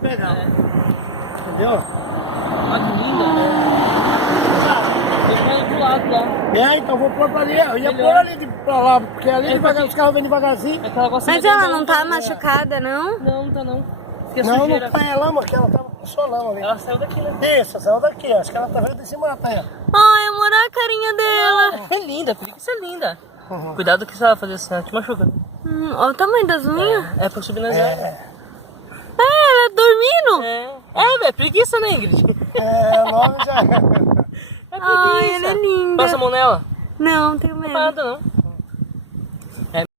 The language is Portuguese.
pegar. É. Entendeu? Olha que linda. Eu vou pro lado lá. Então vou pôr pra ali. Eu ia Melhor. pôr ali pra lá, porque ali devagar, os carros vêm devagarzinho. É que ela gosta Mas de ela andar, não tá né? machucada, não? Não, não tá não. Fica Não, sujeira. não tá, é lama, que ela tá só lama ali. Ela saiu daqui, né? Isso, saiu daqui, acho que ela tá vendo em cima da terra. Ai, amor, olha a carinha dela. É linda, preguiça é linda. Uhum. Cuidado que você vai fazer assim, ela te machuca. Olha o tamanho das unhas. É pra subir nas árvores. Ela dormindo. Velho, preguiça, né, Ingrid? O nome já é. É preguiça. Ai, ela é linda. Passa a mão nela. Não, tenho medo. Nada, não.